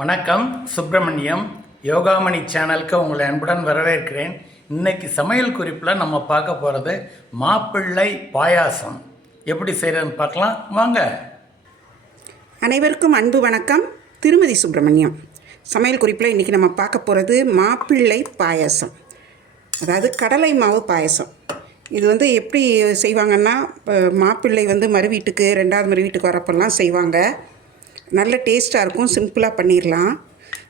வணக்கம். சுப்பிரமணியம் யோகாமணி சேனலுக்கு உங்களை அன்புடன் வரவேற்கிறேன். இன்னைக்கு சமையல் குறிப்பில் நம்ம பார்க்க போகிறது மாப்பிள்ளை பாயாசம் எப்படி செய்கிறதுன்னு பார்க்கலாம் வாங்க. அனைவருக்கும் அன்பு வணக்கம். திருமதி சுப்பிரமணியம். சமையல் குறிப்பில் இன்றைக்கி நம்ம பார்க்க போகிறது மாப்பிள்ளை பாயாசம், அதாவது கடலை மாவு பாயாசம். இது எப்படி செய்வாங்கன்னா, மாப்பிள்ளை மறு வீட்டுக்கு ரெண்டாவது மறு வீட்டுக்கு வரப்பெல்லாம் செய்வாங்க. நல்ல டேஸ்ட்டாக இருக்கும். சிம்பிளாக பண்ணிடலாம்.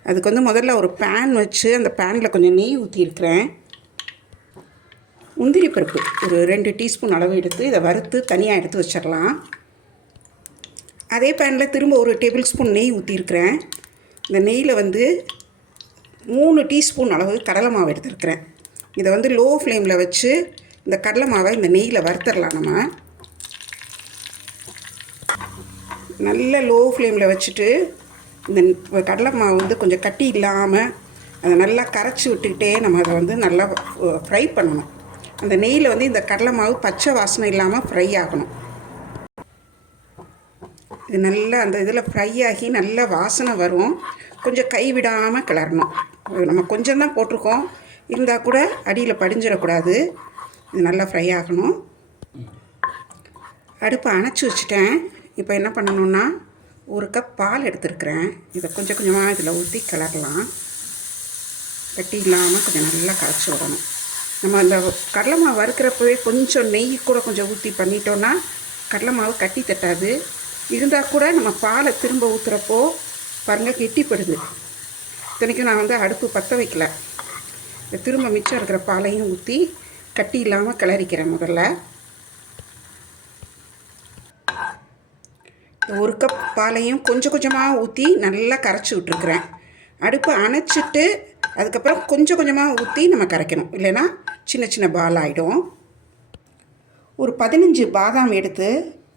அதுக்கு முதல்ல ஒரு பேன் வச்சு அந்த பேனில் கொஞ்சம் நெய் ஊற்றிருக்கிறேன். முந்திரி பருப்பு ஒரு 2 டீஸ்பூன் அளவு எடுத்து இதை வறுத்து தனியாக எடுத்து வச்சிடலாம். அதே பேனில் திரும்ப ஒரு டேபிள் ஸ்பூன் நெய் ஊற்றிருக்கிறேன். இந்த நெய்யில் 3 டீஸ்பூன் அளவு கடலை மாவு எடுத்துருக்கிறேன். இதை லோ ஃப்ளேமில் வச்சு இந்த கடலை மாவை இந்த நெய்யில் வறுத்துடலாம். நம்ம நல்ல லோ ஃப்ளேமில் வச்சுட்டு இந்த கடலை மாவு கொஞ்சம் கட்டி இல்லாமல் அதை நல்லா கரைச்சி விட்டுக்கிட்டே நம்ம அதை நல்லா ஃப்ரை பண்ணணும். அந்த நெய்யில் இந்த கடலை மாவு பச்சை வாசனை இல்லாமல் ஃப்ரை ஆகணும். இது நல்லா அந்த இதில் ஃப்ரை ஆகி நல்ல வாசனை வரும். கொஞ்சம் கைவிடாமல் கிளறணும். நம்ம கொஞ்சம் தான் போட்டிருக்கோம், இருந்தால் கூட அடியில் படிஞ்சிடக்கூடாது. இது நல்லா ஃப்ரை ஆகணும். அடுப்பை அணைச்சி வச்சுட்டேன். இப்போ என்ன பண்ணணுன்னா, 1 கப் பால் எடுத்துருக்கிறேன். இதை கொஞ்சம் கொஞ்சமாக இதில் ஊற்றி கிளறலாம். கட்டி இல்லாமல் கொஞ்சம் நல்லா கரைச்சி விடணும். நம்ம அந்த கடலை மாவு வறுக்கிறப்பவே கொஞ்சம் நெய் கூட கொஞ்சம் ஊற்றி பண்ணிட்டோன்னா கடலை மாவு கட்டி தட்டாது. இருந்தால் கூட நம்ம பாலை திரும்ப ஊற்றுறப்போ பாருங்கள் கெட்டிப்படுது. இத்தனைக்கும் நான் அடுப்பு பற்ற வைக்கல. திரும்ப மிச்சம் இருக்கிற பாலையும் ஊற்றி கட்டி இல்லாமல் கிளறிக்கிறேன். முதல்ல 1 கப் பாலையும் கொஞ்சம் கொஞ்சமாக ஊற்றி நல்லா கரைச்சி விட்டுருக்குறேன். அடுப்பை அணைச்சிட்டு அதுக்கப்புறம் கொஞ்சம் கொஞ்சமாக ஊற்றி நம்ம கரைக்கணும், இல்லைன்னா சின்ன சின்ன பால் ஆகிடும். ஒரு 15 பாதாம் எடுத்து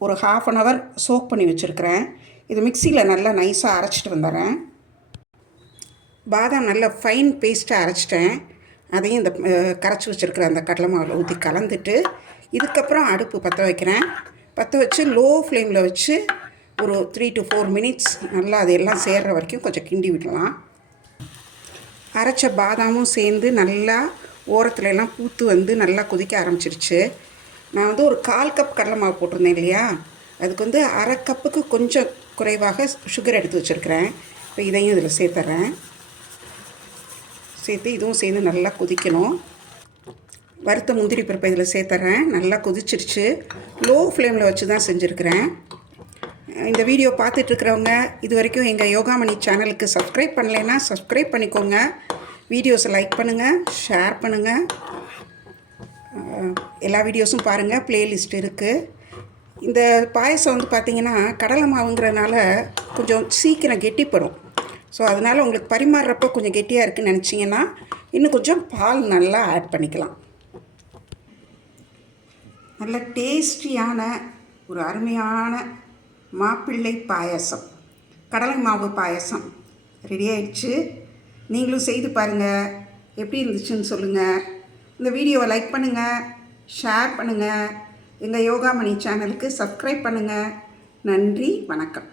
ஒரு 1/2 hour சோக் பண்ணி வச்சுருக்கிறேன். இது மிக்சியில் நல்லா நைஸாக அரைச்சிட்டு வந்துடுறேன். பாதாம் நல்லா ஃபைன் பேஸ்ட்டாக அரைச்சிட்டேன். அதையும் இந்த கரைச்சி வச்சுருக்கிற அந்த கடலை மாவில் ஊற்றி கலந்துட்டு இதுக்கப்புறம் அடுப்பு பற்ற வைக்கிறேன். பற்ற வச்சு லோ ஃப்ளேமில் வச்சு ஒரு 3 to 4 minutes நல்லா அதெல்லாம் சேர்கிற வரைக்கும் கொஞ்சம் கிண்டி விடலாம். அரைச்ச பாதாமும் சேர்ந்து நல்லா ஓரத்துல எல்லாம் பூத்து நல்லா கொதிக்க ஆரம்பிச்சிருச்சு. நான் ஒரு 1/4 கப் கடலை மாவு போட்டிருந்தேன் இல்லையா, அதுக்கு 1/2 கப்புக்கு கொஞ்சம் குறைவாக சுகர் எடுத்து வச்சுருக்கிறேன். இப்போ இதையும் இதில் சேர்த்துறேன். சேர்த்து இதுவும் சேர்ந்து நல்லா கொதிக்கணும். வறுத்த முந்திரி பருப்பை இதில் சேர்த்துறேன். நல்லா கொதிச்சிருச்சு. லோ ஃப்ளேமில் வச்சு தான் செஞ்சுருக்கிறேன். இந்த வீடியோ பார்த்துட்ருக்கிறவங்க இது வரைக்கும் எங்கள் யோகாமணி சேனலுக்கு சப்ஸ்கிரைப் பண்ணலைன்னா சப்ஸ்கிரைப் பண்ணிக்கோங்க. வீடியோஸை லைக் பண்ணுங்கள், ஷேர் பண்ணுங்கள். எல்லா வீடியோஸும் பாருங்கள், ப்ளேலிஸ்ட் இருக்குது. இந்த பாயசம் பார்த்திங்கன்னா கடலை மாவுங்கிறதுனால கொஞ்சம் சீக்கிரம் கெட்டிப்படும். ஸோ அதனால் உங்களுக்கு பரிமாறுறப்போ கொஞ்சம் கெட்டியாக இருக்குதுன்னு நினச்சிங்கன்னா இன்னும் கொஞ்சம் பால் நல்லா ஆட் பண்ணிக்கலாம். நல்ல டேஸ்டியான ஒரு அருமையான மாப்பிள்ளை பாயசம், கடலை மாவு பாயசம் ரெடி ஆயிடுச்சு. நீங்களும் செய்து பாருங்கள், எப்படி இருந்துச்சுன்னு சொல்லுங்கள். இந்த வீடியோவை லைக் பண்ணுங்கள், ஷேர் பண்ணுங்கள். எங்கள் யோகாமணி சேனலுக்கு சப்ஸ்கிரைப் பண்ணுங்கள். நன்றி, வணக்கம்.